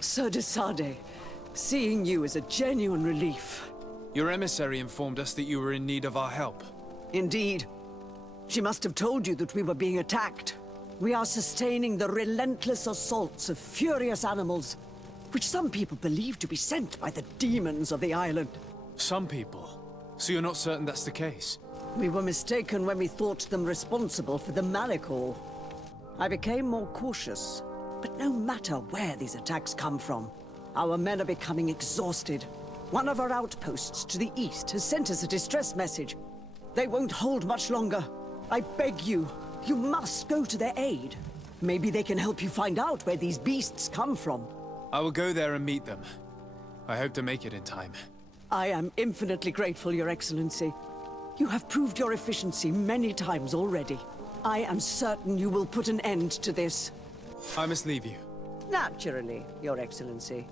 Sir Desade, seeing you is a genuine relief. Your emissary informed us that you were in need of our help. Indeed. She must have told you that we were being attacked. We are sustaining the relentless assaults of furious animals, which some people believe to be sent by the demons of the island. Some people? So you're not certain that's the case? We were mistaken when we thought them responsible for the Malachor. I became more cautious, but no matter where these attacks come from, our men are becoming exhausted. One of our outposts to the east has sent us a distress message. They won't hold much longer. I beg you, you must go to their aid. Maybe they can help you find out where these beasts come from. I will go there and meet them. I hope to make it in time. I am infinitely grateful, Your Excellency. You have proved your efficiency many times already. I am certain you will put an end to this. I must leave you. Naturally, Your Excellency.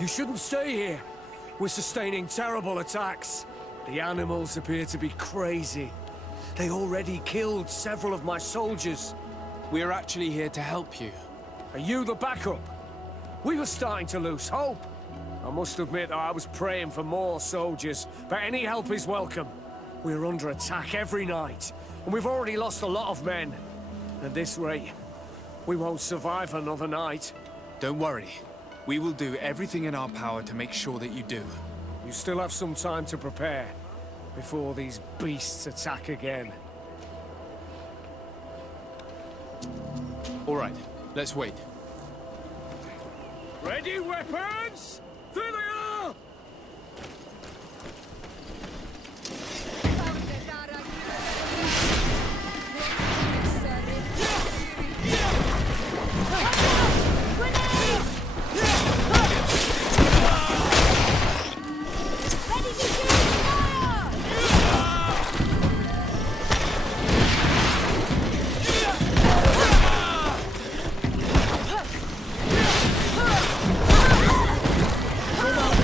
You shouldn't stay here. We're sustaining terrible attacks. The animals appear to be crazy. They already killed several of my soldiers. We are actually here to help you. Are you the backup? We were starting to lose hope. I must admit that I was praying for more soldiers, but any help is welcome. We're under attack every night, and we've already lost a lot of men. At this rate, we won't survive another night. Don't worry. We will do everything in our power to make sure that you do. You still have some time to prepare, before these beasts attack again. All right, let's wait. Ready, weapons? There they are! Come on!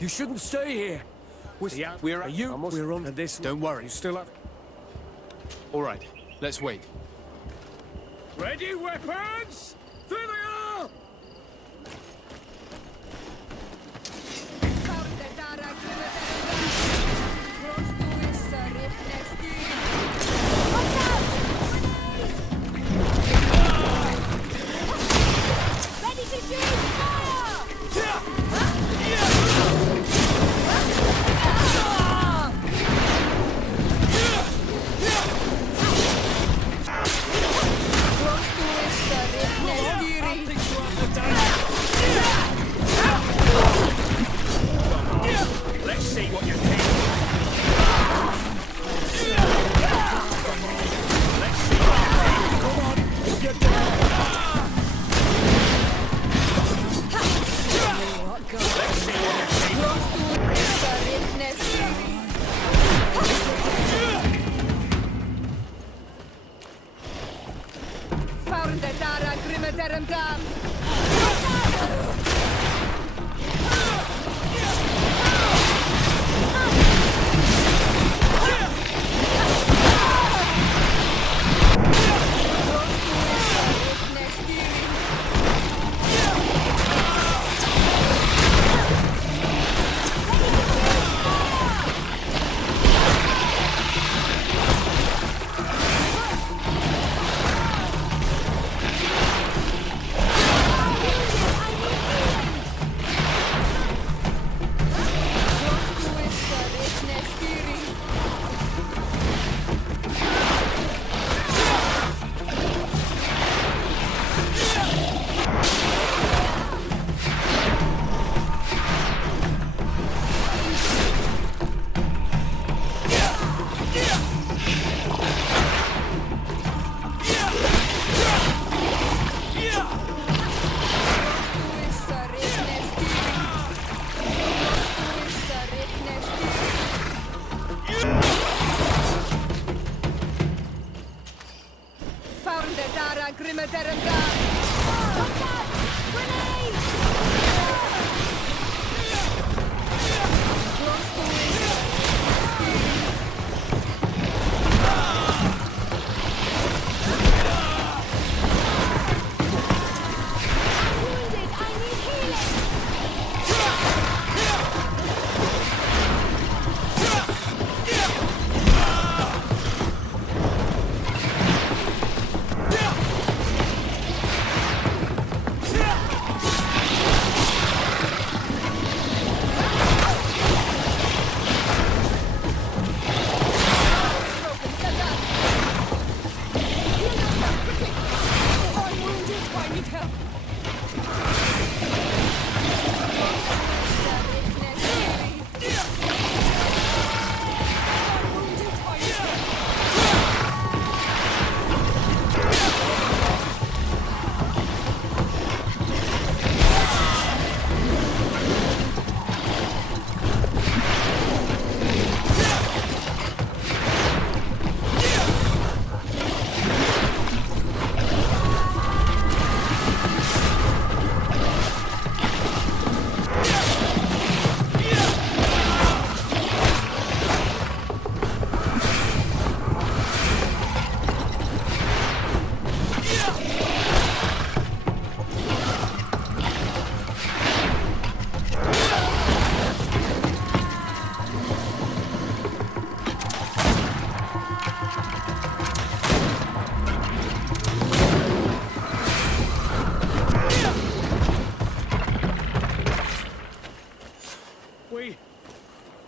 You shouldn't stay here. We're under this. Don't worry. You still have... All right, let's wait. Ready, weapons? There they are! Ready to shoot! Fire! Let's see what you can. Let's see what you can. Come on, get down. Let's see what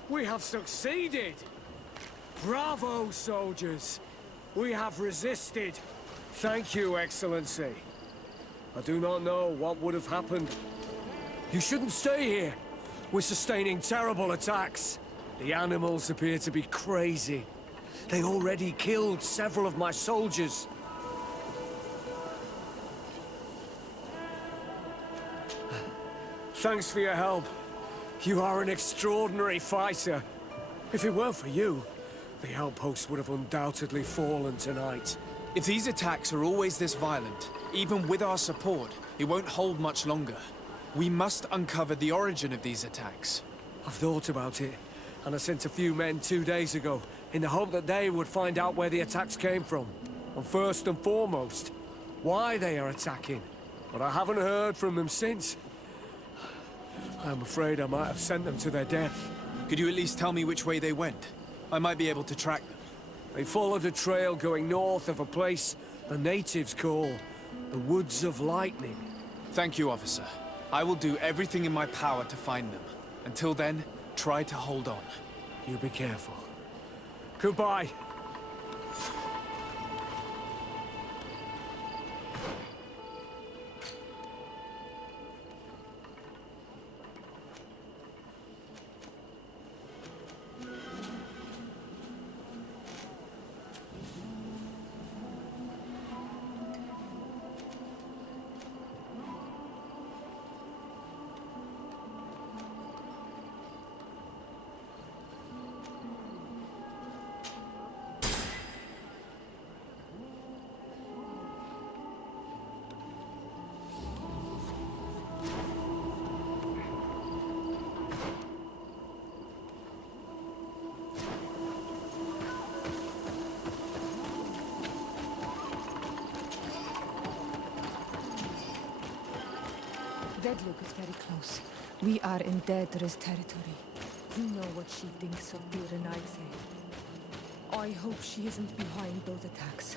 We have succeeded! Bravo, soldiers! We have resisted. Thank you, Excellency. I do not know what would have happened. You shouldn't stay here. We're sustaining terrible attacks. The animals appear to be crazy. They already killed several of my soldiers. Thanks for your help. You are an extraordinary fighter. If it weren't for you, the outpost would have undoubtedly fallen tonight. If these attacks are always this violent, even with our support, it won't hold much longer. We must uncover the origin of these attacks. I've thought about it, and I sent a few men 2 days ago in the hope that they would find out where the attacks came from. And first and foremost, why they are attacking. But I haven't heard from them since. I'm afraid I might have sent them to their death. Could you at least tell me which way they went? I might be able to track them. They followed a trail going north of a place the natives call the Woods of Lightning. Thank you, officer. I will do everything in my power to find them. Until then, try to hold on. You be careful. Goodbye. Deadlook is very close. We are in Daedra's territory. You know what she thinks of Deer and Isaac. I hope she isn't behind those attacks.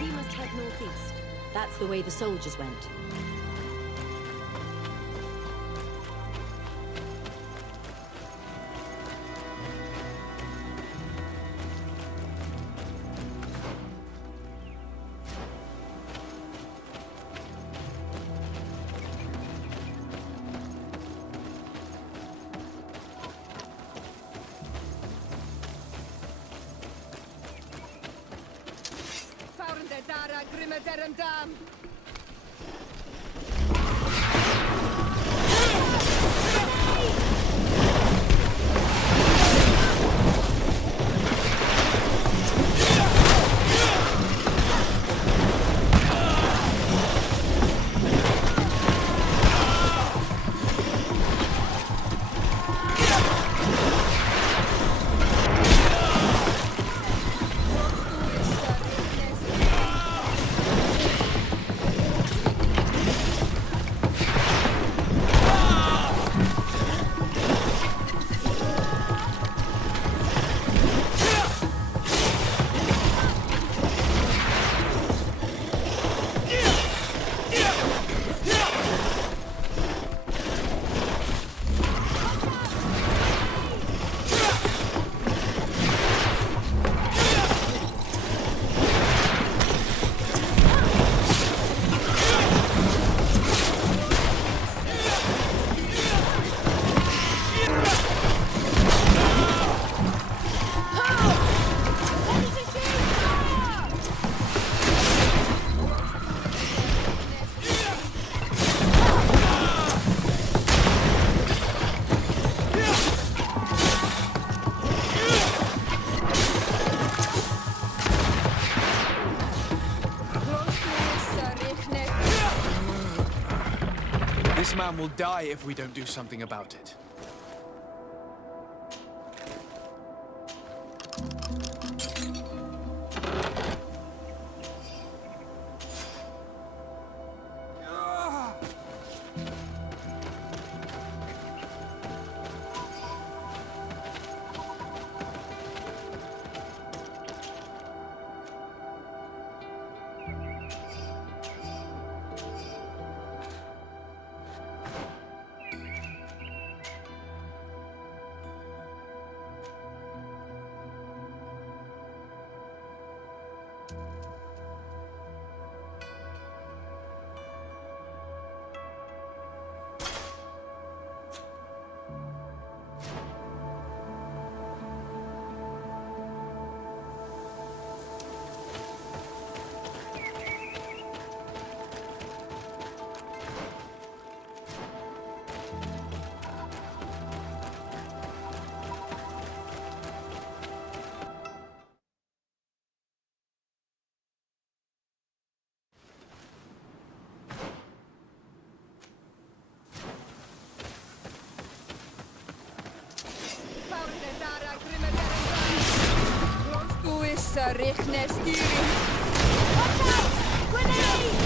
We must head northeast. That's the way the soldiers went. This man will die if we don't do something about it. Zarechne styring. Watch out! Grenade!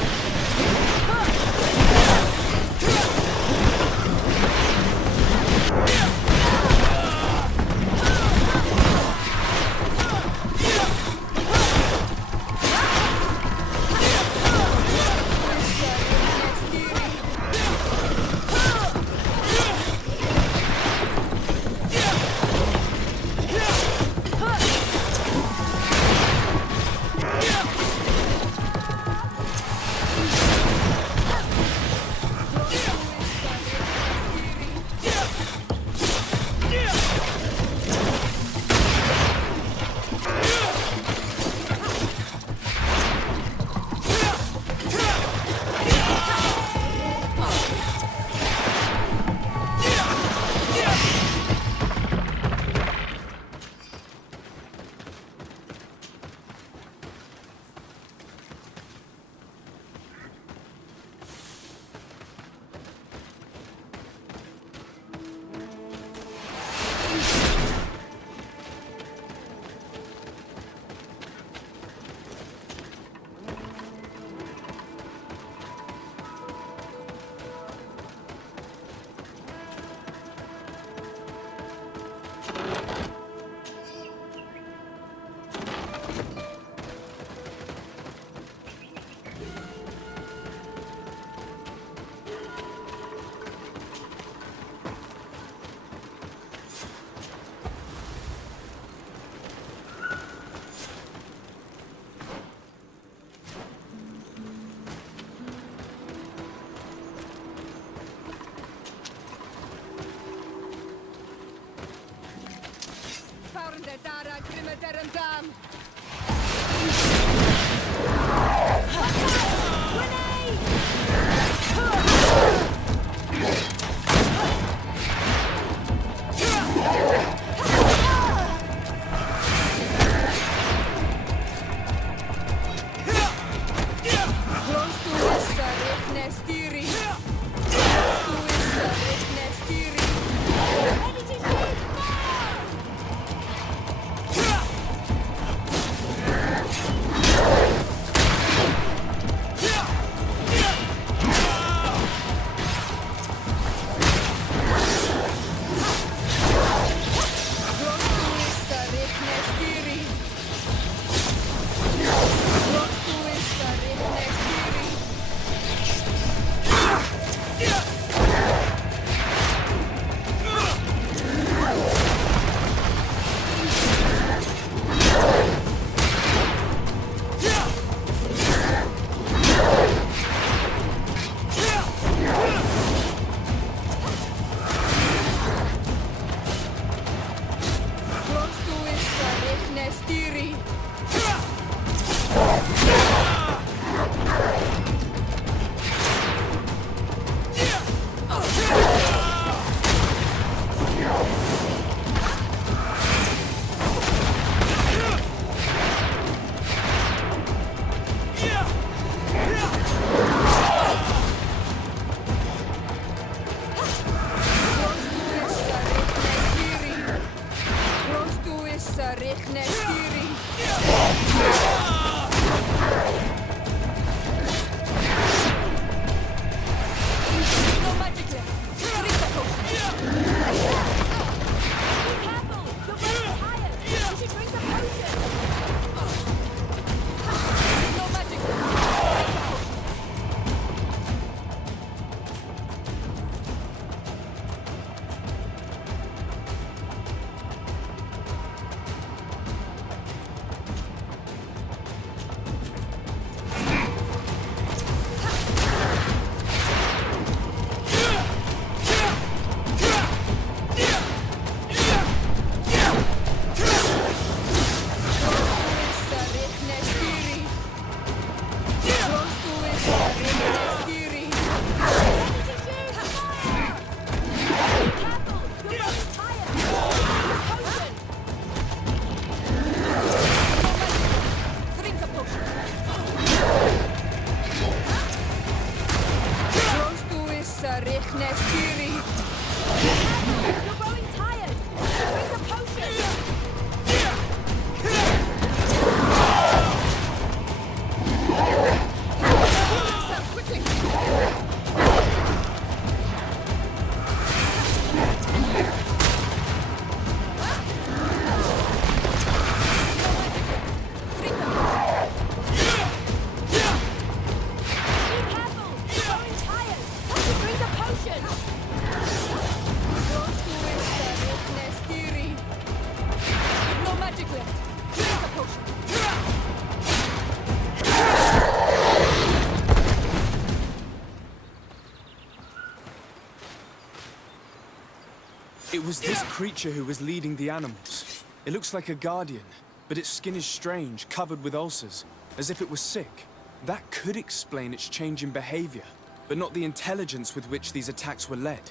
It was this creature who was leading the animals. It looks like a guardian, but its skin is strange, covered with ulcers, as if it was sick. That could explain its change in behavior, but not the intelligence with which these attacks were led.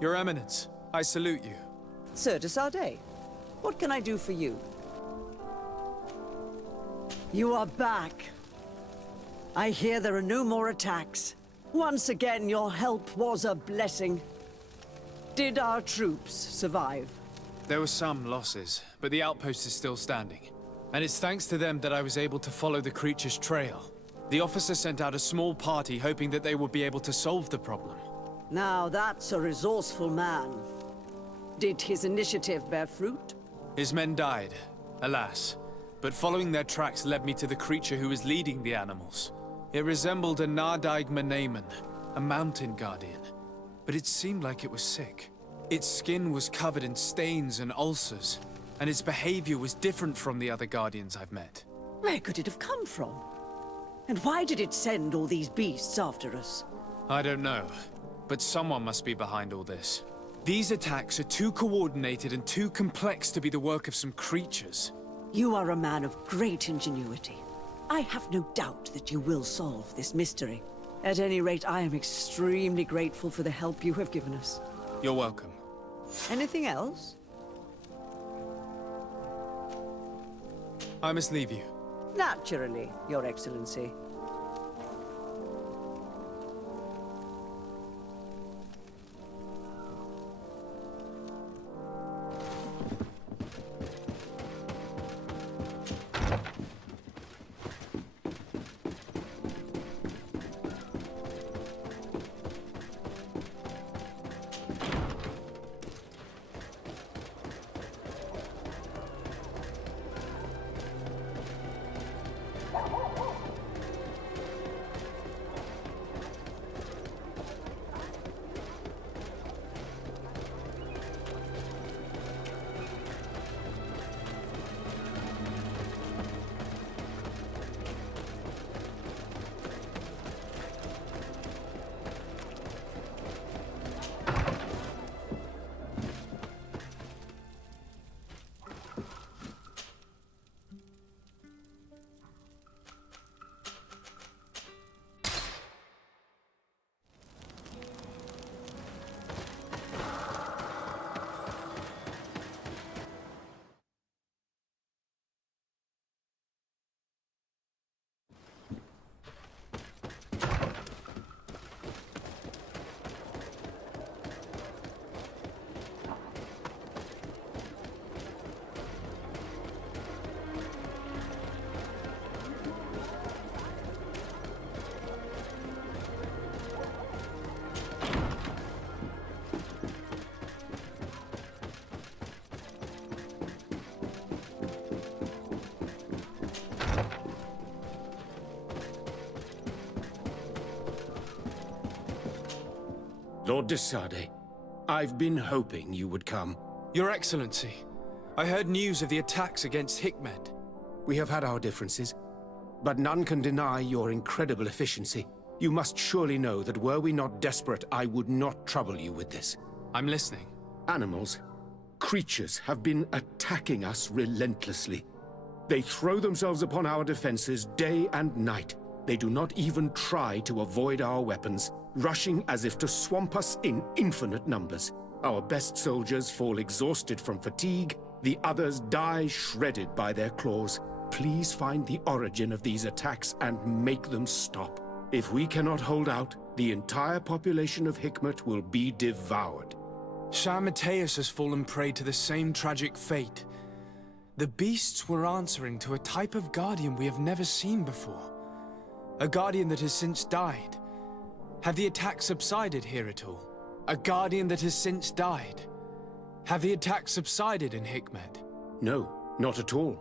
Your Eminence, I salute you. Sir de Sardet, what can I do for you? You are back. I hear there are no more attacks. Once again, your help was a blessing. Did our troops survive? There were some losses, but the outpost is still standing. And it's thanks to them that I was able to follow the creature's trail. The officer sent out a small party hoping that they would be able to solve the problem. Now that's a resourceful man. Did his initiative bear fruit? His men died, alas. But following their tracks led me to the creature who was leading the animals. It resembled a Nardaig Manaman, a mountain guardian. But it seemed like it was sick. Its skin was covered in stains and ulcers, and its behavior was different from the other guardians I've met. Where could it have come from? And why did it send all these beasts after us? I don't know, but someone must be behind all this. These attacks are too coordinated and too complex to be the work of some creatures. You are a man of great ingenuity. I have no doubt that you will solve this mystery. At any rate, I am extremely grateful for the help you have given us. You're welcome. Anything else? I must leave you. Naturally, Your Excellency. Lord de Sade, I've been hoping you would come. Your Excellency, I heard news of the attacks against Hikmet. We have had our differences, but none can deny your incredible efficiency. You must surely know that were we not desperate, I would not trouble you with this. I'm listening. Animals, creatures have been attacking us relentlessly. They throw themselves upon our defenses day and night. They do not even try to avoid our weapons, rushing as if to swamp us in infinite numbers. Our best soldiers fall exhausted from fatigue, the others die shredded by their claws. Please find the origin of these attacks and make them stop. If we cannot hold out, the entire population of Hikmet will be devoured. Shah Mateus has fallen prey to the same tragic fate. The beasts were answering to a type of guardian we have never seen before. A guardian that has since died. Have the attacks subsided here at all? A guardian that has since died. Have the attacks subsided in Hikmet? No, not at all.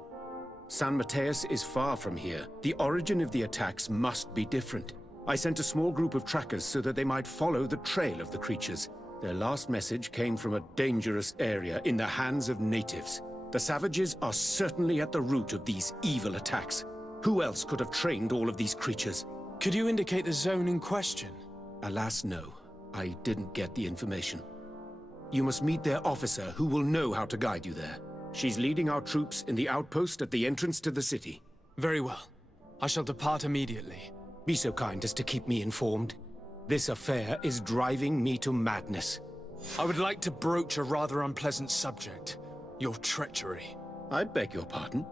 San Mateus is far from here. The origin of the attacks must be different. I sent a small group of trackers so that they might follow the trail of the creatures. Their last message came from a dangerous area in the hands of natives. The savages are certainly at the root of these evil attacks. Who else could have trained all of these creatures? Could you indicate the zone in question? Alas, no. I didn't get the information. You must meet their officer, who will know how to guide you there. She's leading our troops in the outpost at the entrance to the city. Very well. I shall depart immediately. Be so kind as to keep me informed. This affair is driving me to madness. I would like to broach a rather unpleasant subject. Your treachery. I beg your pardon?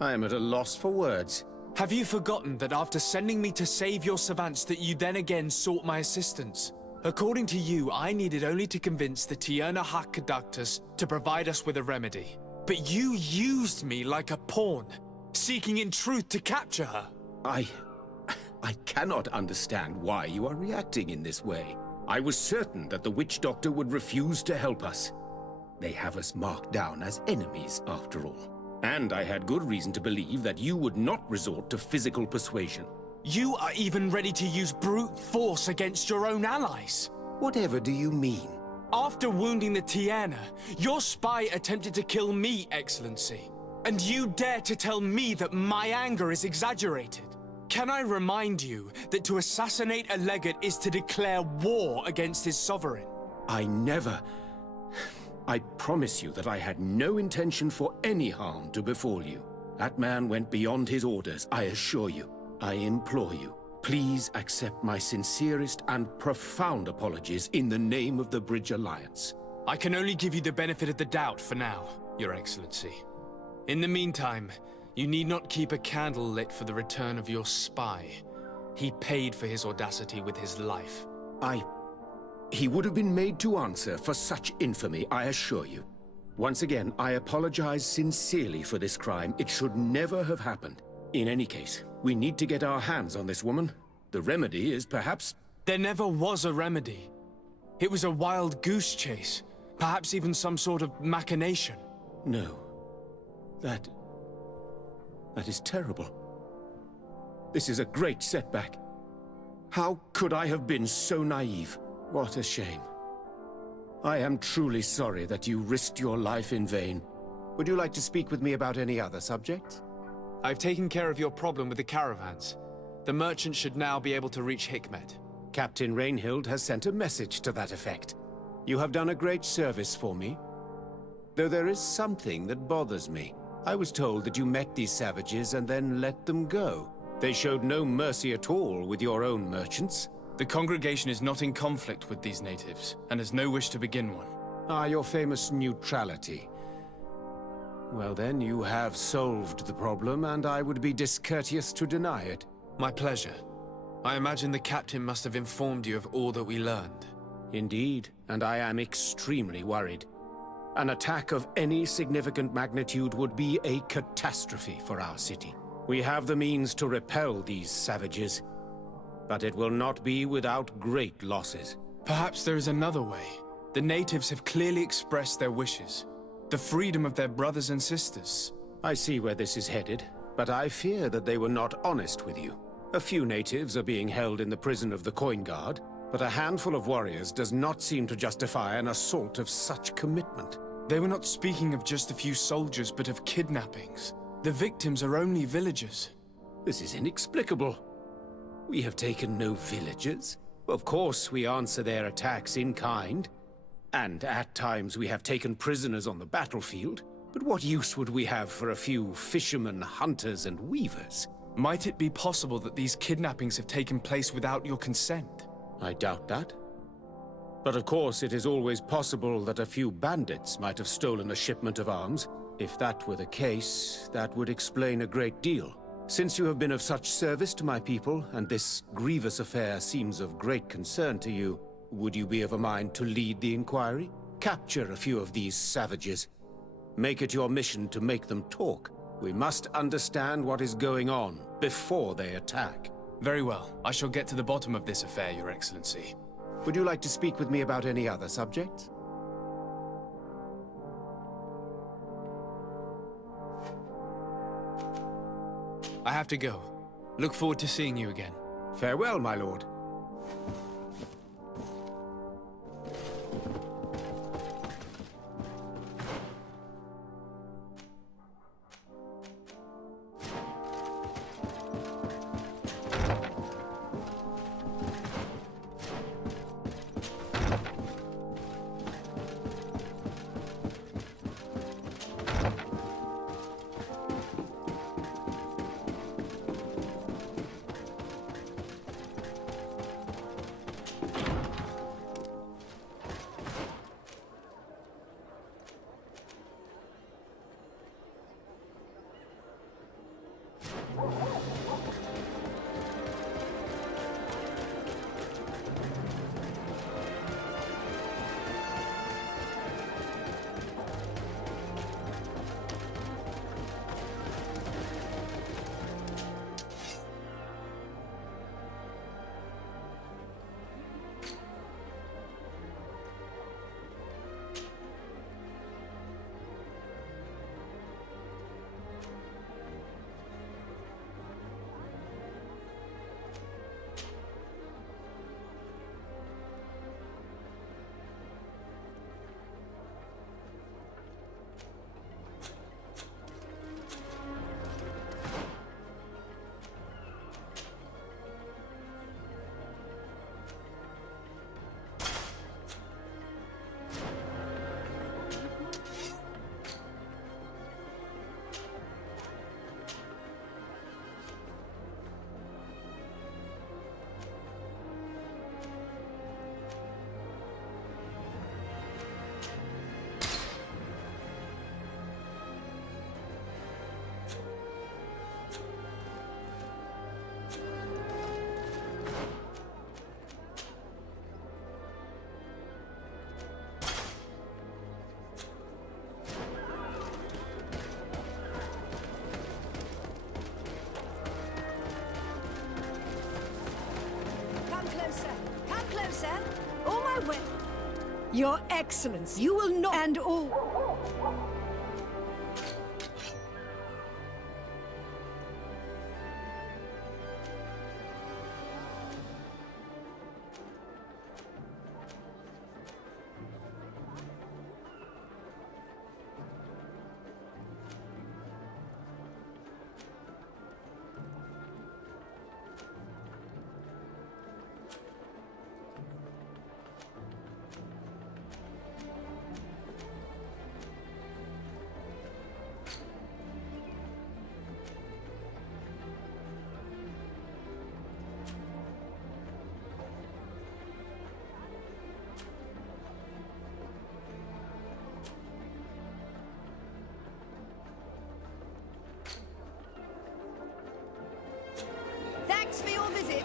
I am at a loss for words. Have you forgotten that after sending me to save your savants that you then again sought my assistance? According to you, I needed only to convince the Tierna Conductors to provide us with a remedy. But you used me like a pawn, seeking in truth to capture her. I cannot understand why you are reacting in this way. I was certain that the witch doctor would refuse to help us. They have us marked down as enemies, after all. And I had good reason to believe that you would not resort to physical persuasion. You are even ready to use brute force against your own allies. Whatever do you mean? After wounding the Tierna, your spy attempted to kill me, Excellency. And you dare to tell me that my anger is exaggerated. Can I remind you that to assassinate a legate is to declare war against his sovereign? I promise you that I had no intention for any harm to befall you. That man went beyond his orders, I assure you. I implore you, please accept my sincerest and profound apologies in the name of the Bridge Alliance. I can only give you the benefit of the doubt for now, Your Excellency. In the meantime, you need not keep a candle lit for the return of your spy. He paid for his audacity with his life. He would have been made to answer for such infamy, I assure you. Once again, I apologize sincerely for this crime. It should never have happened. In any case, we need to get our hands on this woman. The remedy is perhaps... There never was a remedy. It was a wild goose chase. Perhaps even some sort of machination. No. That is terrible. This is a great setback. How could I have been so naive? What a shame. I am truly sorry that you risked your life in vain. Would you like to speak with me about any other subjects? I've taken care of your problem with the caravans. The merchant should now be able to reach Hikmet. Captain Rainhild has sent a message to that effect. You have done a great service for me. Though there is something that bothers me. I was told that you met these savages and then let them go. They showed no mercy at all with your own merchants. The congregation is not in conflict with these natives, and has no wish to begin one. Ah, your famous neutrality. Well then, you have solved the problem, and I would be discourteous to deny it. My pleasure. I imagine the captain must have informed you of all that we learned. Indeed, and I am extremely worried. An attack of any significant magnitude would be a catastrophe for our city. We have the means to repel these savages, but it will not be without great losses. Perhaps there is another way. The natives have clearly expressed their wishes. The freedom of their brothers and sisters. I see where this is headed, but I fear that they were not honest with you. A few natives are being held in the prison of the Coin Guard. But a handful of warriors does not seem to justify an assault of such commitment. They were not speaking of just a few soldiers, but of kidnappings. The victims are only villagers. This is inexplicable. We have taken no villagers. Of course, we answer their attacks in kind. And at times we have taken prisoners on the battlefield. But what use would we have for a few fishermen, hunters, and weavers? Might it be possible that these kidnappings have taken place without your consent? I doubt that. But of course, it is always possible that a few bandits might have stolen a shipment of arms. If that were the case, that would explain a great deal. Since you have been of such service to my people, and this grievous affair seems of great concern to you, would you be of a mind to lead the inquiry? Capture a few of these savages. Make it your mission to make them talk. We must understand what is going on before they attack. Very well. I shall get to the bottom of this affair, Your Excellency. Would you like to speak with me about any other subjects? I have to go. Look forward to seeing you again. Farewell, my lord. Come closer. All my way. Your Excellency, you will not and all. Thanks for your visit.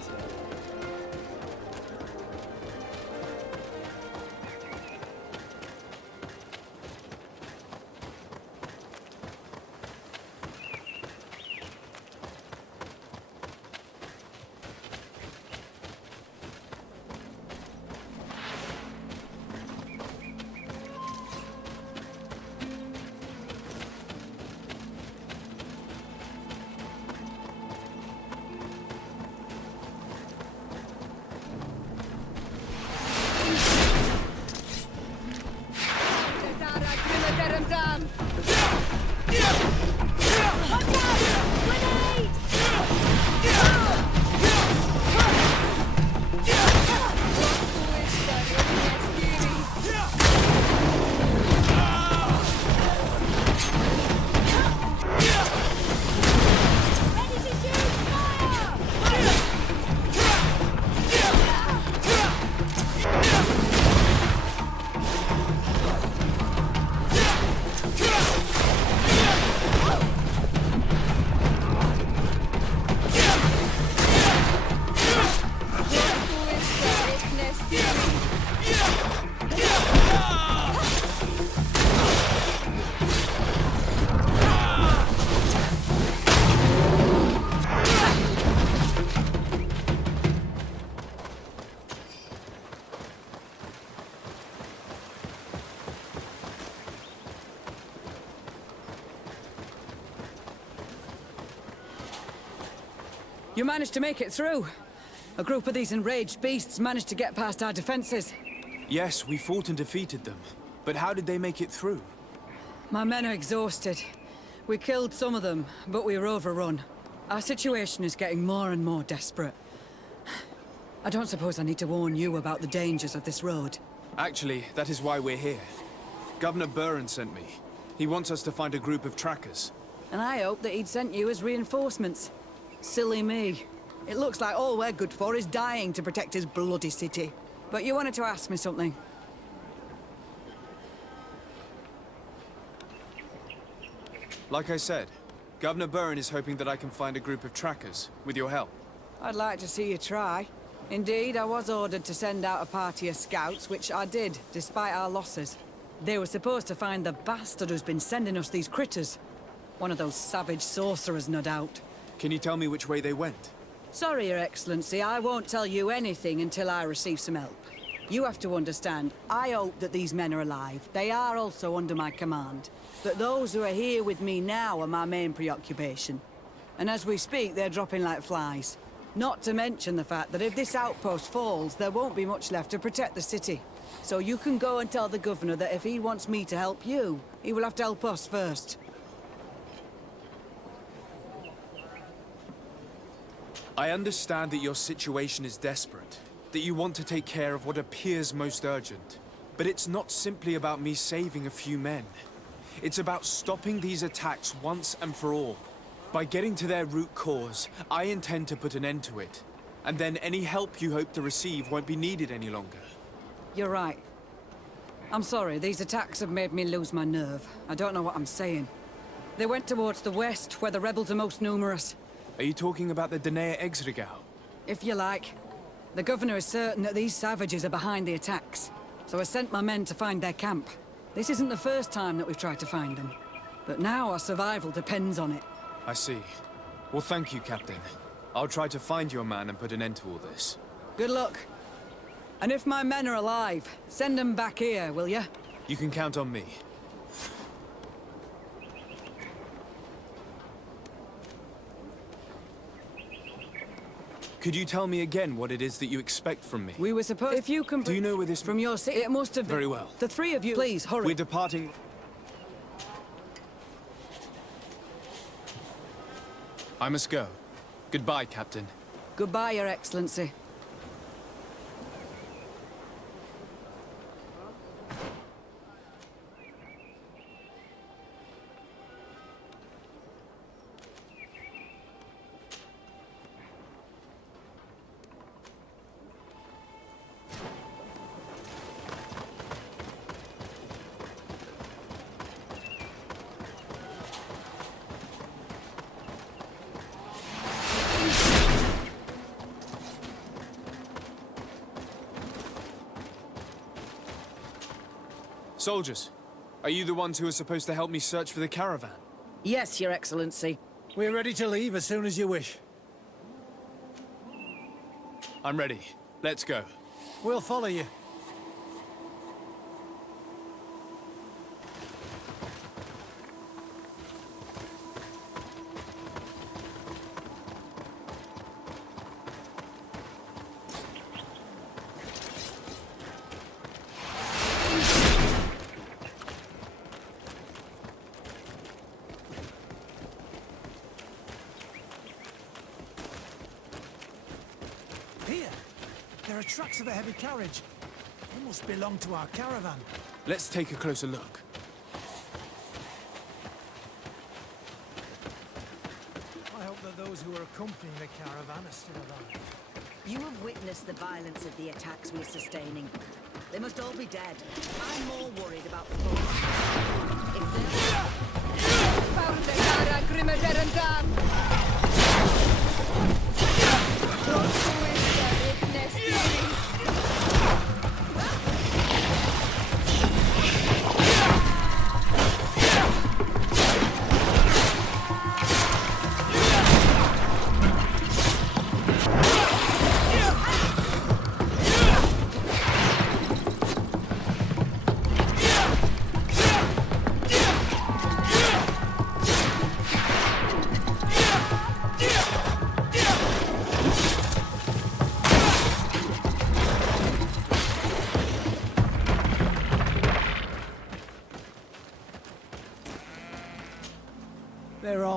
You managed to make it through. A group of these enraged beasts managed to get past our defenses. Yes, we fought and defeated them. But how did they make it through? My men are exhausted. We killed some of them, but we were overrun. Our situation is getting more and more desperate. I don't suppose I need to warn you about the dangers of this road. Actually, that is why we're here. Governor Burren sent me. He wants us to find a group of trackers. And I hope that he'd sent you as reinforcements. Silly me. It looks like all we're good for is dying to protect his bloody city. But you wanted to ask me something. Like I said, Governor Burren is hoping that I can find a group of trackers, with your help. I'd like to see you try. Indeed, I was ordered to send out a party of scouts, which I did, despite our losses. They were supposed to find the bastard who's been sending us these critters. One of those savage sorcerers, no doubt. Can you tell me which way they went? Sorry, Your Excellency, I won't tell you anything until I receive some help. You have to understand, I hope that these men are alive. They are also under my command. But those who are here with me now are my main preoccupation. And as we speak, they're dropping like flies. Not to mention the fact that if this outpost falls, there won't be much left to protect the city. So you can go and tell the governor that if he wants me to help you, he will have to help us first. I understand that your situation is desperate, that you want to take care of what appears most urgent. But it's not simply about me saving a few men. It's about stopping these attacks once and for all. By getting to their root cause, I intend to put an end to it. And then any help you hope to receive won't be needed any longer. You're right. I'm sorry, these attacks have made me lose my nerve. I don't know what I'm saying. They went towards the west, where the rebels are most numerous. Are you talking about the Danea Exregau? If you like. The governor is certain that these savages are behind the attacks, so I sent my men to find their camp. This isn't the first time that we've tried to find them, but now our survival depends on it. I see. Well, thank you, Captain. I'll try to find your man and put an end to all this. Good luck. And if my men are alive, send them back here, will you? You can count on me. Could you tell me again what it is that you expect from me? We were supposed... If you can... Do you know where this... From your city, it must have been... Very well. The three of you... Please, hurry. We're departing... I must go. Goodbye, Captain. Goodbye, Your Excellency. Soldiers, are you the ones who are supposed to help me search for the caravan? Yes, Your Excellency. We're ready to leave as soon as you wish. I'm ready. Let's go. We'll follow you. Here! There are tracks of a heavy carriage. They must belong to our caravan. Let's take a closer look. I hope that those who are accompanying the caravan are still alive. You have witnessed the violence of the attacks we're sustaining. They must all be dead. I'm more worried about the boats.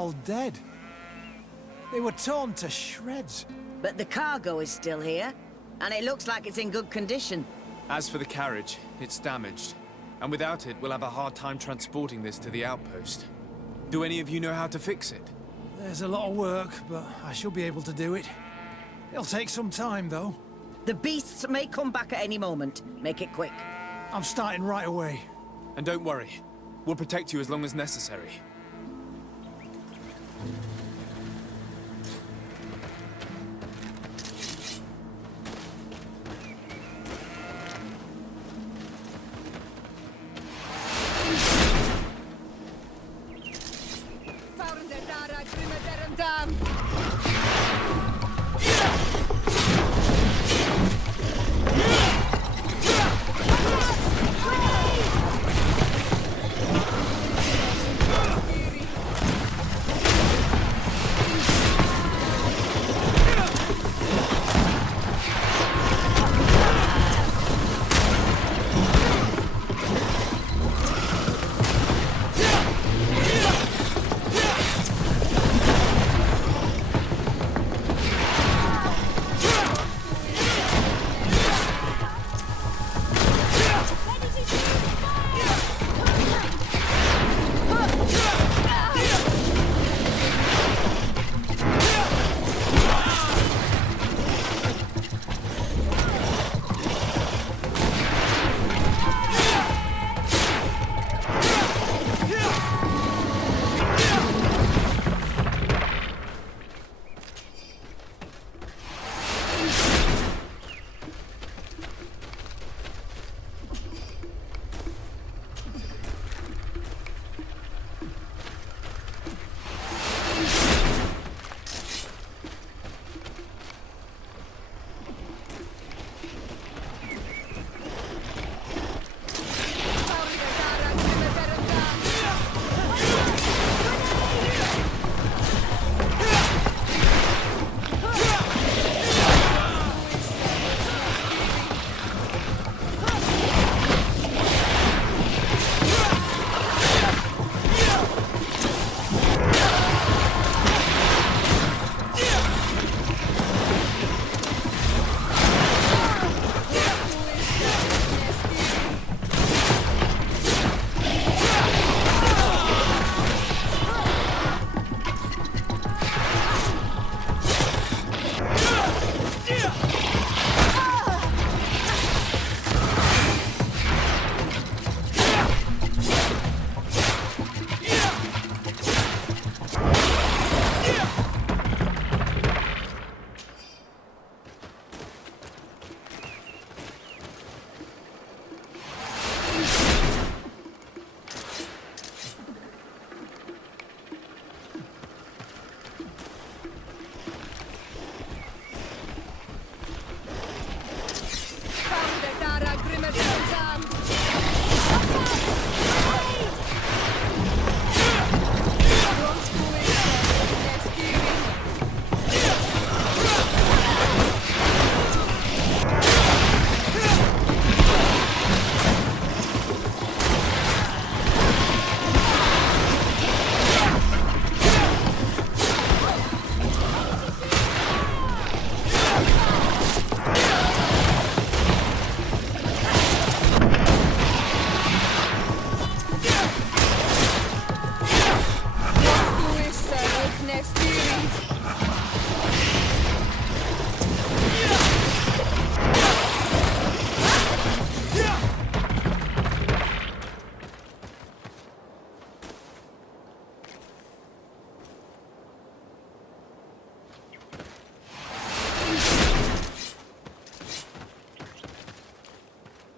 all dead. They were torn to shreds. But the cargo is still here, and it looks like it's in good condition. As for the carriage, it's damaged. And without it, we'll have a hard time transporting this to the outpost. Do any of you know how to fix it? There's a lot of work, but I should be able to do it. It'll take some time, though. The beasts may come back at any moment. Make it quick. I'm starting right away. And don't worry, we'll protect you as long as necessary.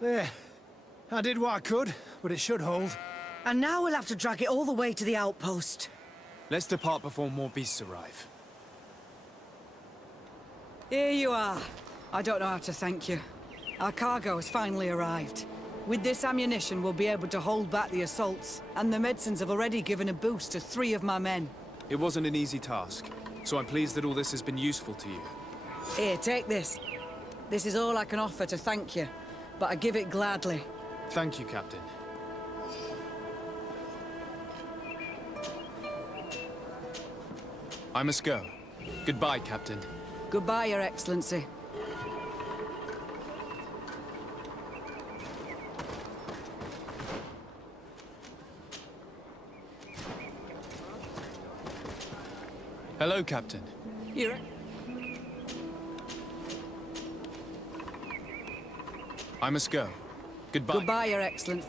There. I did what I could, but it should hold. And now we'll have to drag it all the way to the outpost. Let's depart before more beasts arrive. Here you are. I don't know how to thank you. Our cargo has finally arrived. With this ammunition, we'll be able to hold back the assaults, and the medicines have already given a boost to 3 of my men. It wasn't an easy task, so I'm pleased that all this has been useful to you. Here, take this. This is all I can offer to thank you, but I give it gladly. Thank you, Captain. I must go. Goodbye, Captain. Goodbye, Your Excellency. Hello, Captain. You're... I must go. Goodbye. Goodbye, Your Excellency.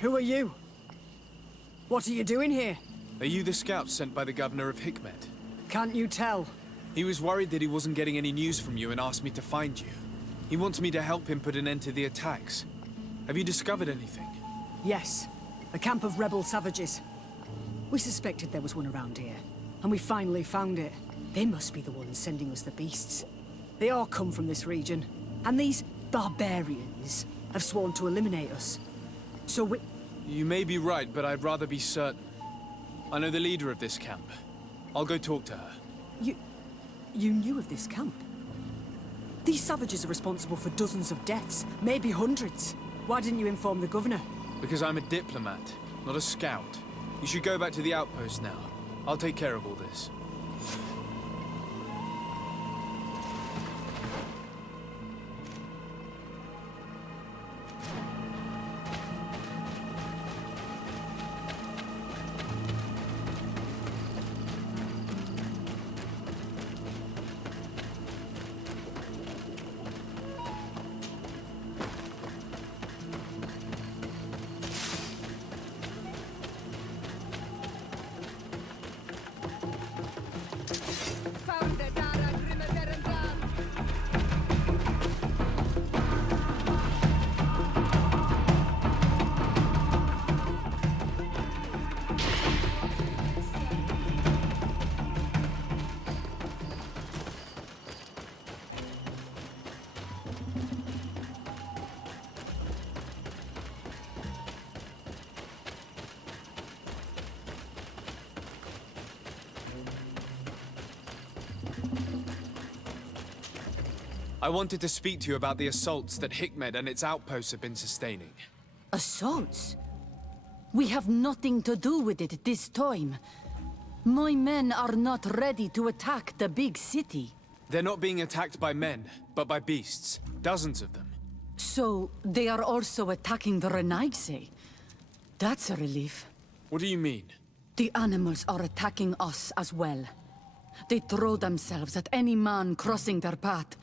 Who are you? What are you doing here? Are you the scout sent by the governor of Hikmet? Can't you tell? He was worried that he wasn't getting any news from you and asked me to find you. He wants me to help him put an end to the attacks. Have you discovered anything? Yes. A camp of rebel savages. We suspected there was one around here, and we finally found it. They must be the ones sending us the beasts. They all come from this region, and these barbarians have sworn to eliminate us. So we... You may be right, but I'd rather be certain. I know the leader of this camp. I'll go talk to her. You knew of this camp? These savages are responsible for dozens of deaths, maybe hundreds. Why didn't you inform the governor? Because I'm a diplomat, not a scout. You should go back to the outpost now. I'll take care of all this. I wanted to speak to you about the assaults that Hikmet and its outposts have been sustaining. Assaults? We have nothing to do with it this time. My men are not ready to attack the big city. They're not being attacked by men, but by beasts. Dozens of them. So, they are also attacking the Renaigse. That's a relief. What do you mean? The animals are attacking us as well. They throw themselves at any man crossing their path,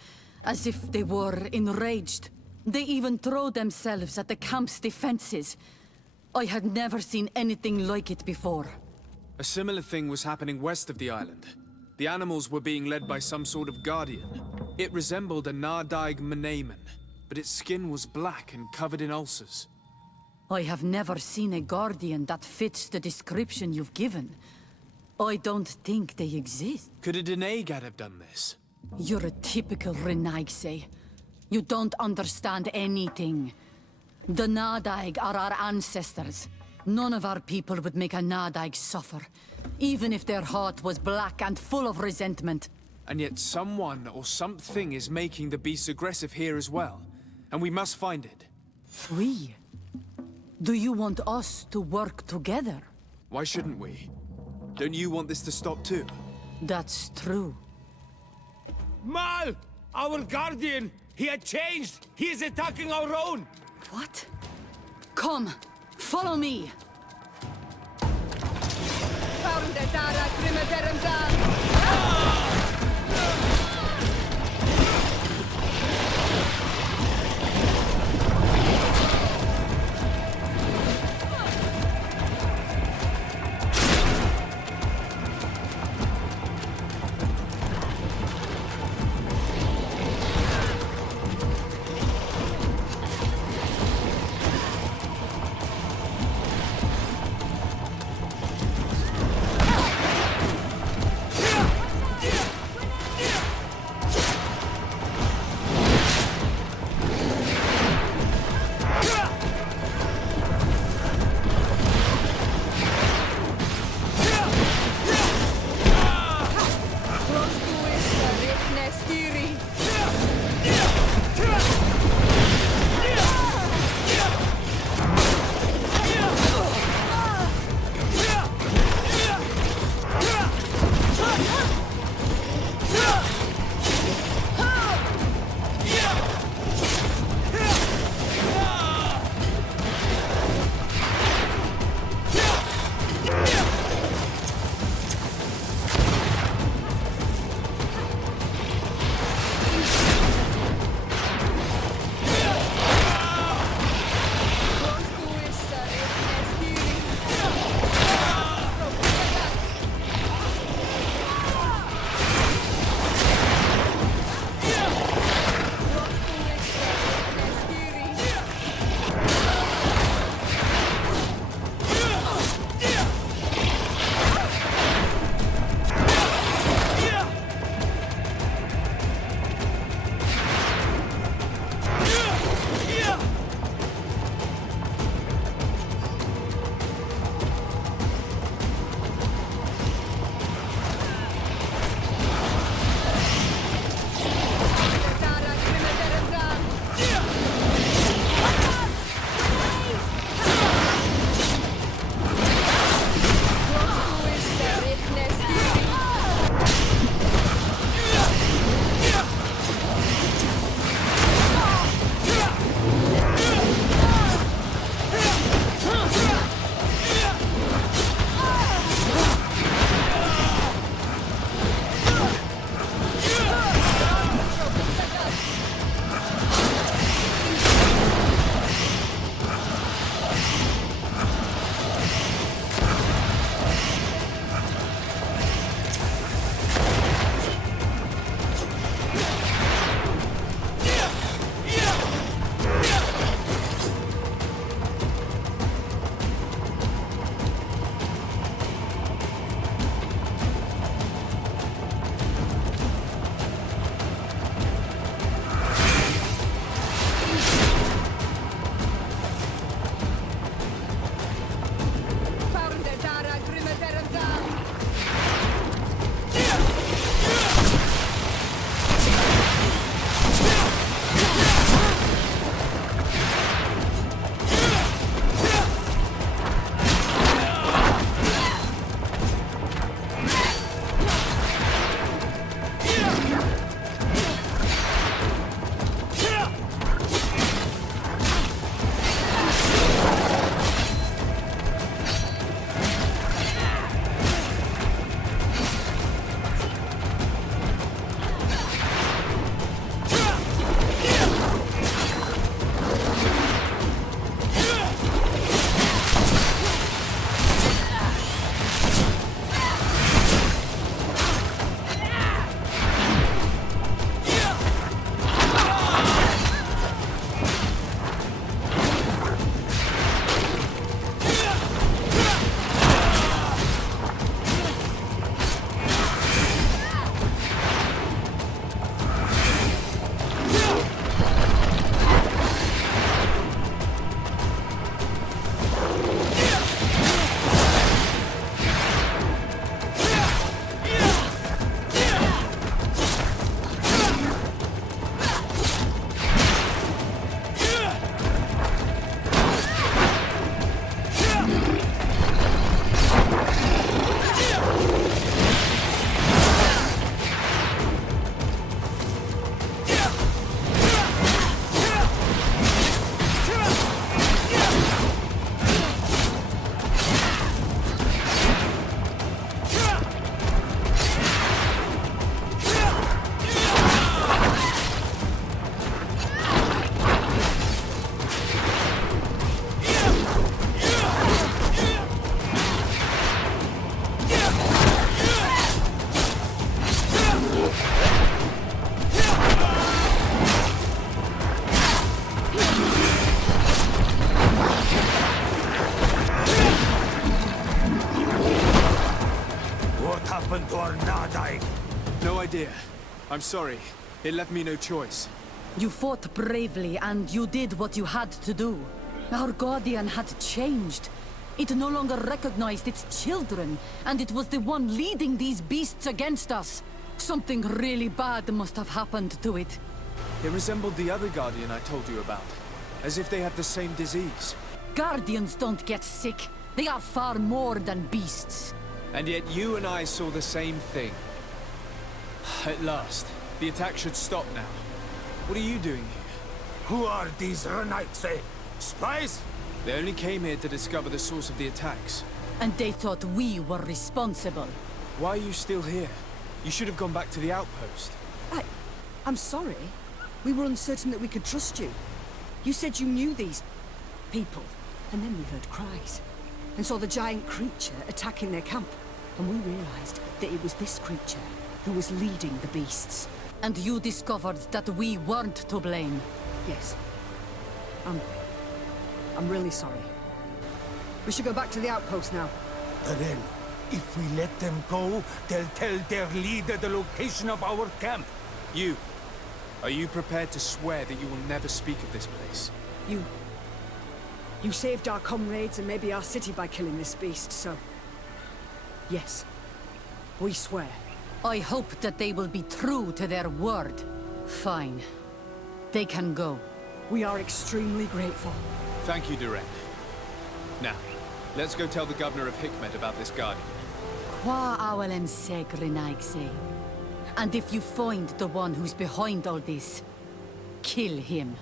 as if they were enraged. They even throw themselves at the camp's defenses. I had never seen anything like it before. A similar thing was happening west of the island. The animals were being led by some sort of guardian. It resembled a Nardaig Menamen, but its skin was black and covered in ulcers. I have never seen a guardian that fits the description you've given. I don't think they exist. Could a Denaygad have done this? You're a typical Renaigse. You don't understand anything. The Nadaig are our ancestors. None of our people would make a Nadaig suffer, even if their heart was black and full of resentment. And yet someone or something is making the beast aggressive here as well. And we must find it. We? Do you want us to work together? Why shouldn't we? Don't you want this to stop too? That's true. Mal! Our guardian! He had changed! He is attacking our own! What? Come, follow me. I'm sorry. It left me no choice. You fought bravely, and you did what you had to do. Our Guardian had changed. It no longer recognized its children, and it was the one leading these beasts against us. Something really bad must have happened to it. It resembled the other Guardian I told you about. As if they had the same disease. Guardians don't get sick. They are far more than beasts. And yet you and I saw the same thing. At last. The attack should stop now. What are you doing here? Who are these Renaigse? Spies? They only came here to discover the source of the attacks. And they thought we were responsible. Why are you still here? You should have gone back to the outpost. I'm sorry. We were uncertain that we could trust you. You said you knew these people, and then we heard cries, and saw the giant creature attacking their camp. And we realized that it was this creature who was leading the beasts. And you discovered that we weren't to blame. Yes. I'm really sorry. We should go back to the outpost now. But then, if we let them go, they'll tell their leader the location of our camp. Are you prepared to swear that you will never speak of this place? You saved our comrades and maybe our city by killing this beast, so... Yes. We swear. I hope that they will be true to their word. Fine. They can go. We are extremely grateful. Thank you, Duran. Now, let's go tell the governor of Hikmet about this Guardian. Qua awelem seg Renaigse. And if you find the one who's behind all this, kill him.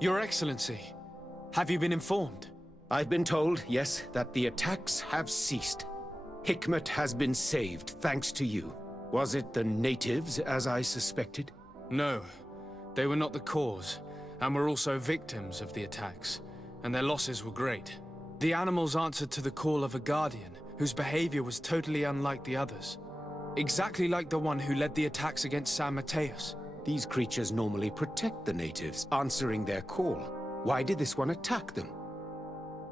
Your Excellency, have you been informed? I've been told, yes, that the attacks have ceased. Hikmet has been saved, thanks to you. Was it the natives, as I suspected? No, they were not the cause, and were also victims of the attacks, and their losses were great. The animals answered to the call of a guardian, whose behavior was totally unlike the others. Exactly like the one who led the attacks against San Mateus. These creatures normally protect the natives, answering their call. Why did this one attack them?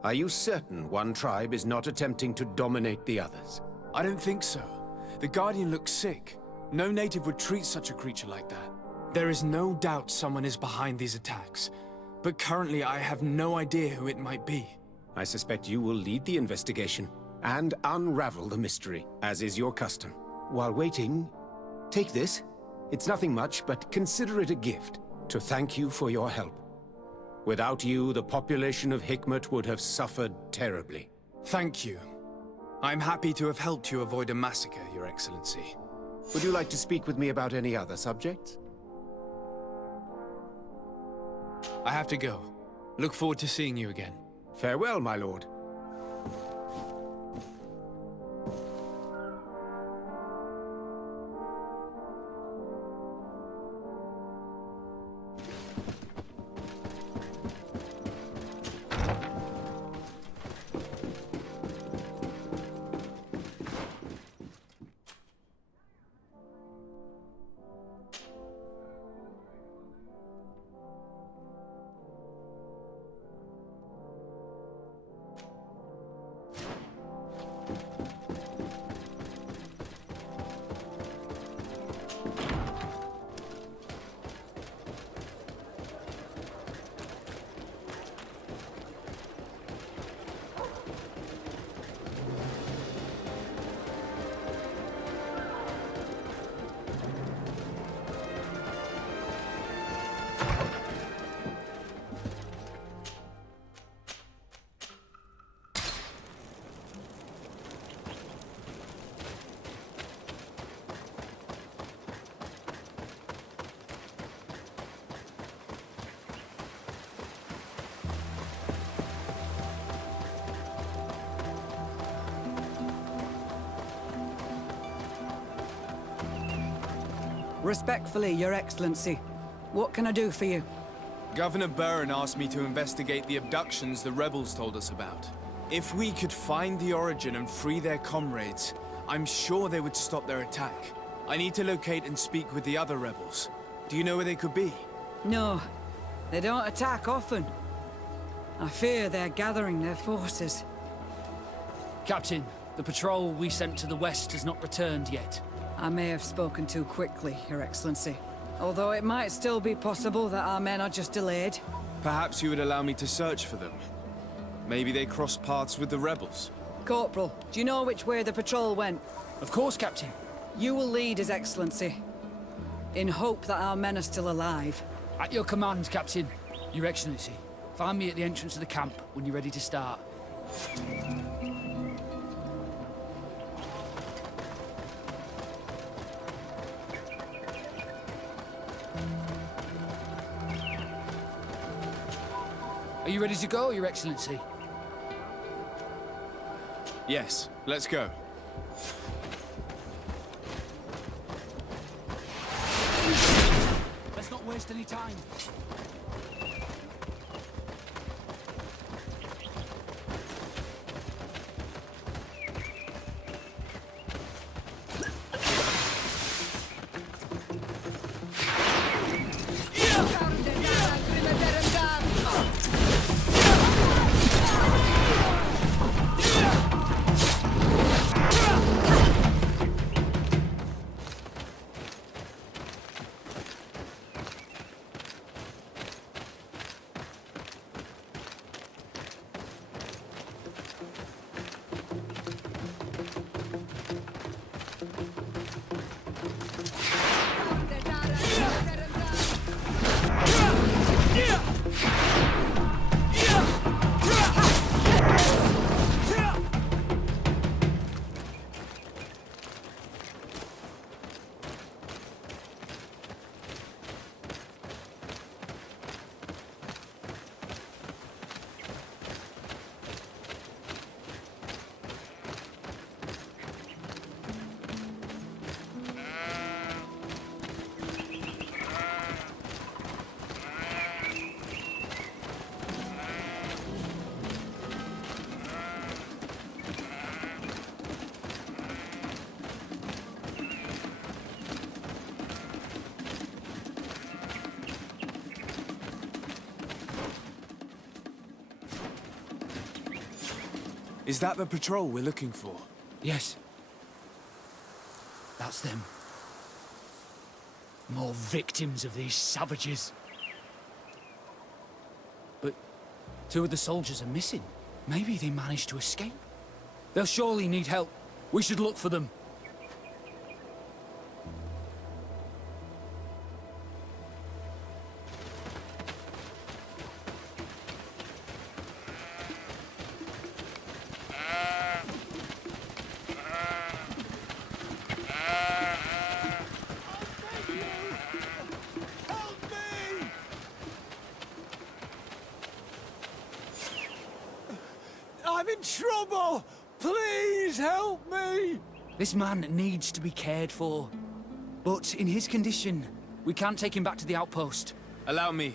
Are you certain one tribe is not attempting to dominate the others? I don't think so. The Guardian looks sick. No native would treat such a creature like that. There is no doubt someone is behind these attacks, but currently I have no idea who it might be. I suspect you will lead the investigation and unravel the mystery, as is your custom. While waiting, take this. It's nothing much, but consider it a gift to thank you for your help. Without you, the population of Hikmet would have suffered terribly. Thank you. I'm happy to have helped you avoid a massacre, Your Excellency. Would you like to speak with me about any other subjects? I have to go. Look forward to seeing you again. Farewell, my lord. Respectfully, Your Excellency. What can I do for you? Governor Burren asked me to investigate the abductions the rebels told us about. If we could find the origin and free their comrades, I'm sure they would stop their attack. I need to locate and speak with the other rebels. Do you know where they could be? No, they don't attack often. I fear they're gathering their forces. Captain, the patrol we sent to the west has not returned yet. I may have spoken too quickly, Your Excellency. Although it might still be possible that our men are just delayed. Perhaps you would allow me to search for them. Maybe they crossed paths with the rebels. Corporal, do you know which way the patrol went? Of course, Captain. You will lead, His Excellency. In hope that our men are still alive. At your command, Captain. Your Excellency. Find me at the entrance of the camp when you're ready to start. Are you ready to go, Your Excellency? Yes, let's go. Let's not waste any time. Is that the patrol we're looking for? Yes. That's them. More victims of these savages. But 2 of the soldiers are missing. Maybe they managed to escape. They'll surely need help. We should look for them. I'm in trouble! Please help me! This man needs to be cared for. But in his condition, we can't take him back to the outpost. Allow me.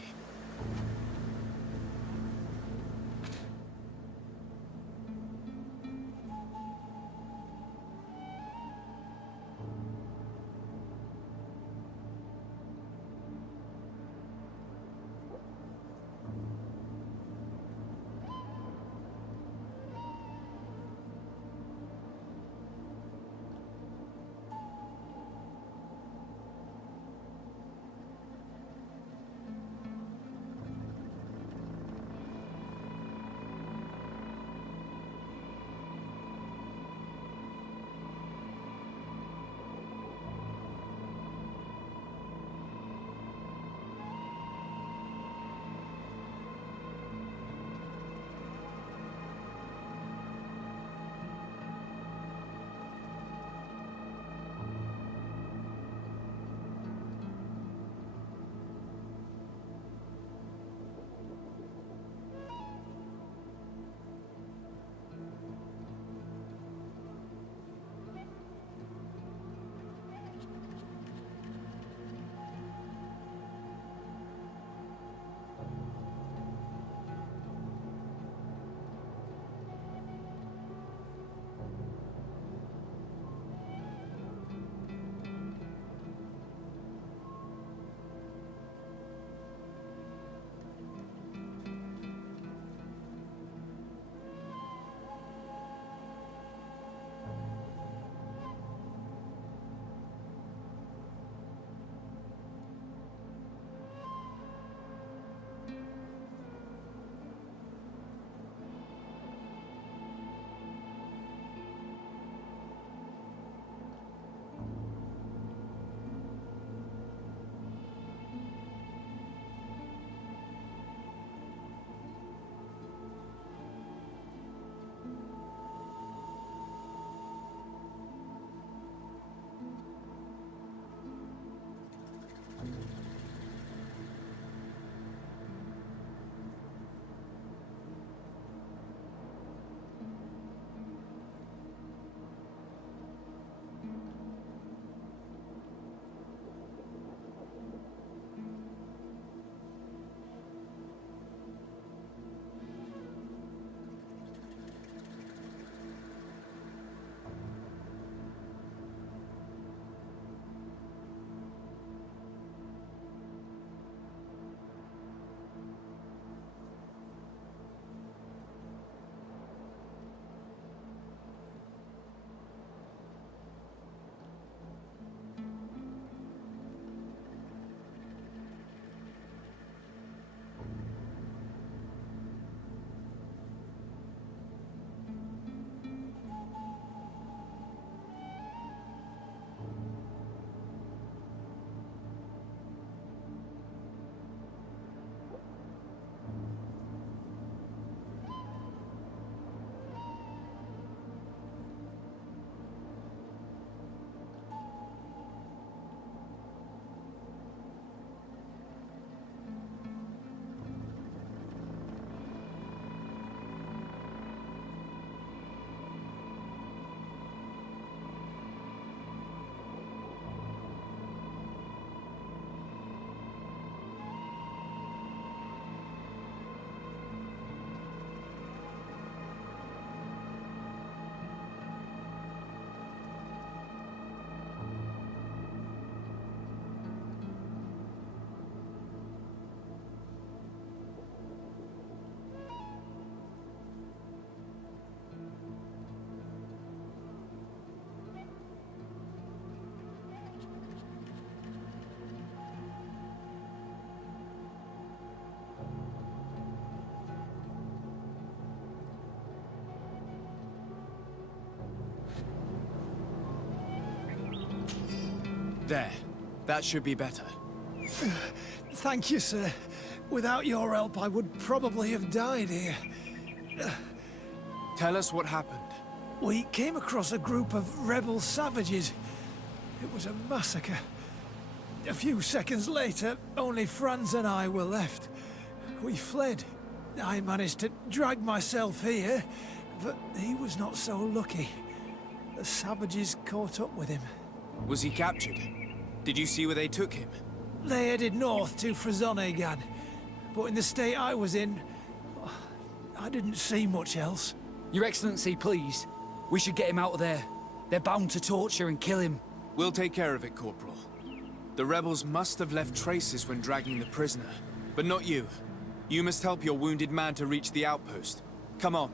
There. That should be better. Thank you, sir. Without your help, I would probably have died here. Tell us what happened. We came across a group of rebel savages. It was a massacre. A few seconds later, only Franz and I were left. We fled. I managed to drag myself here, but he was not so lucky. The savages caught up with him. Was he captured? Did you see where they took him? They headed north to Frazonegan, but in the state I was in, I didn't see much else. Your Excellency, please. We should get him out of there. They're bound to torture and kill him. We'll take care of it, Corporal. The rebels must have left traces when dragging the prisoner. But not you. You must help your wounded man to reach the outpost. Come on.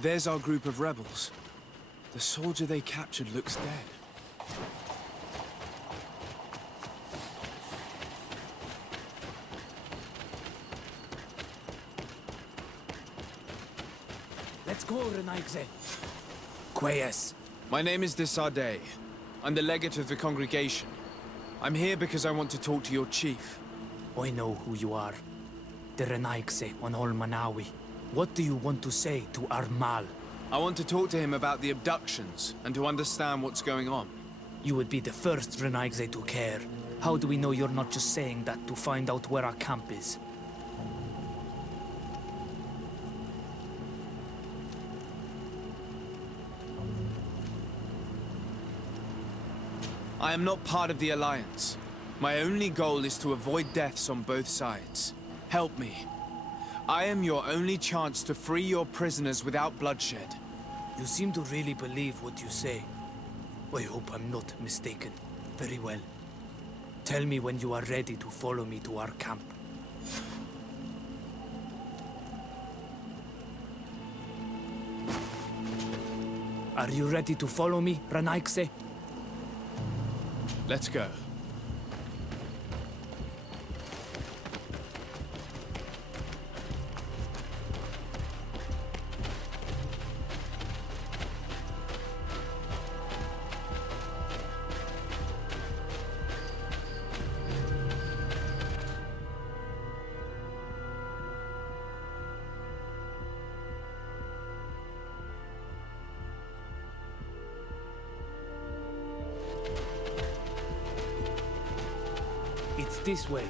There's our group of rebels. The soldier they captured looks dead. Let's go, Renaigze. Quayes. My name is Desade. I'm the legate of the congregation. I'm here because I want to talk to your chief. I know who you are. The Renaigze on Ol Manawi. What do you want to say to Armal? I want to talk to him about the abductions and to understand what's going on. You would be the first Renaigze to care. How do we know you're not just saying that to find out where our camp is? I am not part of the Alliance. My only goal is to avoid deaths on both sides. Help me. I am your only chance to free your prisoners without bloodshed. You seem to really believe what you say. I hope I'm not mistaken. Very well. Tell me when you are ready to follow me to our camp. Are you ready to follow me, Ranaikse? Let's go. It's this way.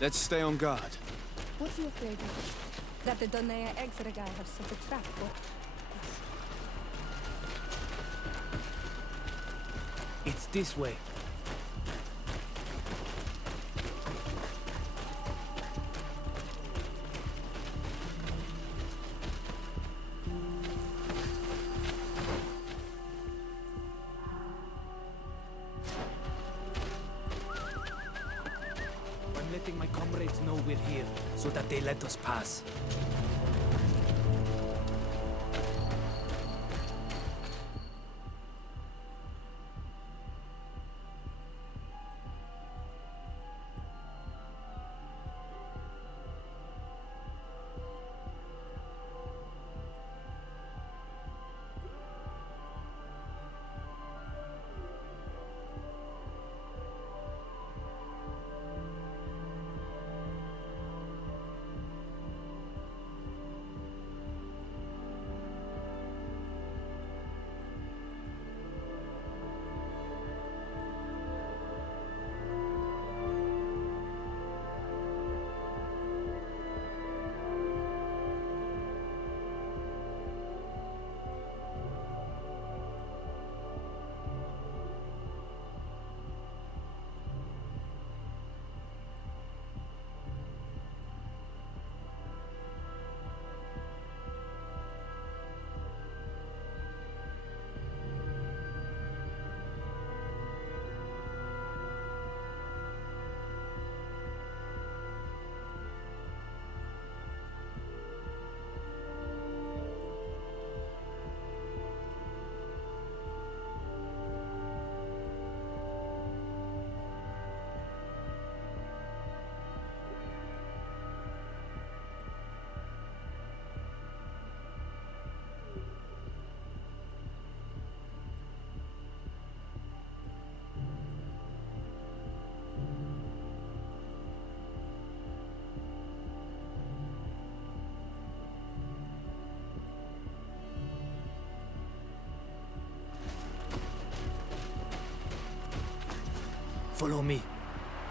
Let's stay on guard. What are you afraid of? That the Donea Exregai have set a trap for... It's this way. I'm letting my comrades know we're here, so that they let us pass. Follow me.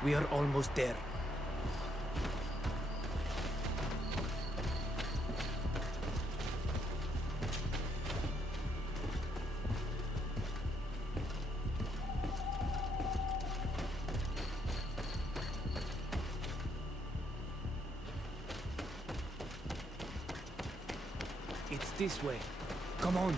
We are almost there. It's this way. Come on.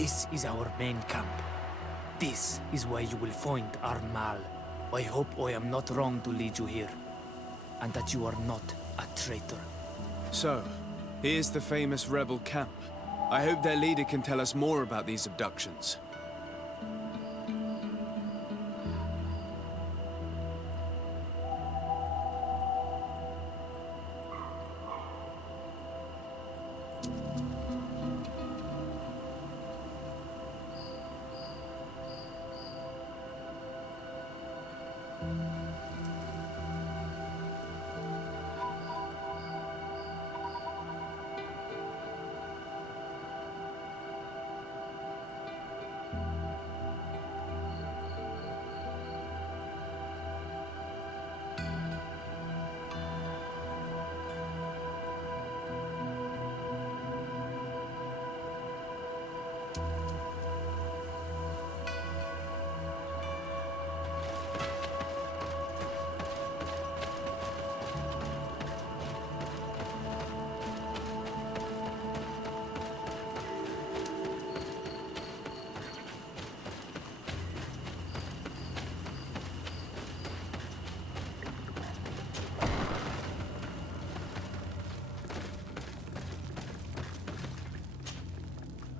This is our main camp. This is where you will find our Mal. I hope I am not wrong to lead you here, and that you are not a traitor. So, here's the famous rebel camp. I hope their leader can tell us more about these abductions.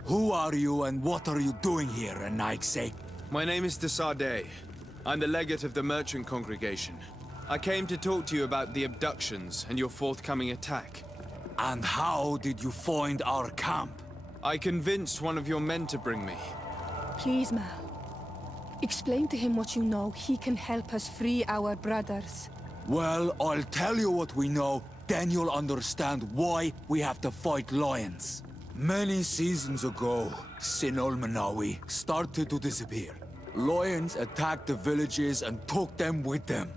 Who are you and what are you doing here, Anaigse? My name is Desarde. I'm the legate of the merchant congregation. I came to talk to you about the abductions and your forthcoming attack. And how did you find our camp? I convinced one of your men to bring me. Please, Mal. Explain to him what you know. He can help us free our brothers. Well, I'll tell you what we know, then you'll understand why we have to fight lions. Many seasons ago, Sin Ulmanawi started to disappear. Lions attacked the villages and took them with them.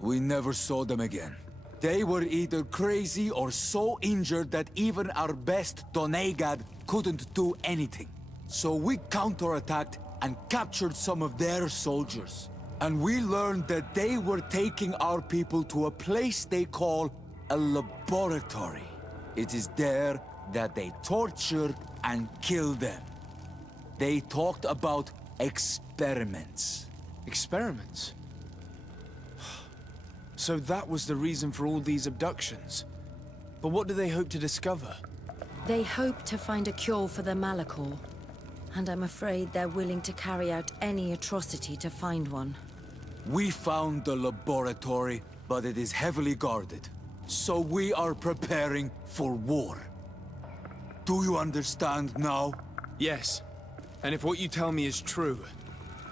We never saw them again. They were either crazy or so injured that even our best Donegad couldn't do anything. So we counterattacked and captured some of their soldiers. And we learned that they were taking our people to a place they call a laboratory. It is there that they torture and kill them. They talked about experiments. Experiments? So that was the reason for all these abductions. But what do they hope to discover? They hope to find a cure for the Malachor. And I'm afraid they're willing to carry out any atrocity to find one. We found the laboratory, but it is heavily guarded. So we are preparing for war. Do you understand now? Yes. And if what you tell me is true,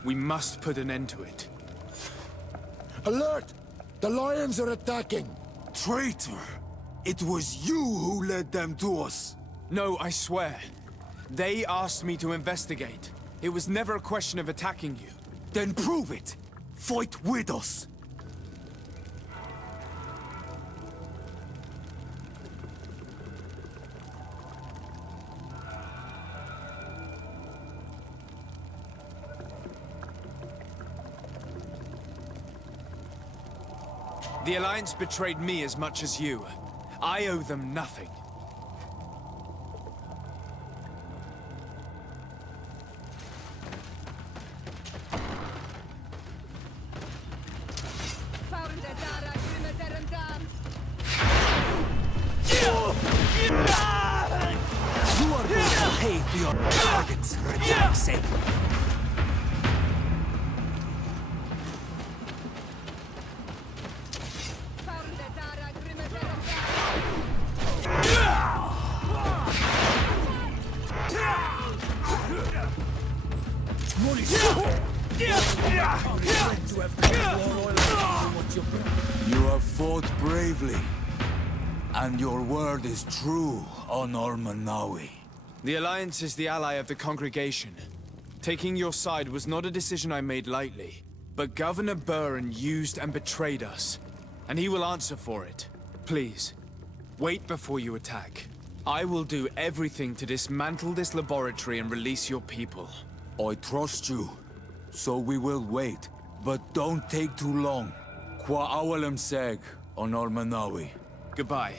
we must put an end to it. Alert! The lions are attacking! Traitor! It was you who led them to us! No, I swear. They asked me to investigate. It was never a question of attacking you. Then prove it! Fight with us! The Alliance betrayed me as much as you. I owe them nothing. You are going to pay for your targets, Redaxe. You have fought bravely, and your word is true on Ulmanawi. The Alliance is the ally of the congregation. Taking your side was not a decision I made lightly, but Governor Burren used and betrayed us, and he will answer for it. Please, wait before you attack. I will do everything to dismantle this laboratory and release your people. I trust you, so we will wait, but don't take too long. Qua awalem seg on Ulmanawi. Goodbye.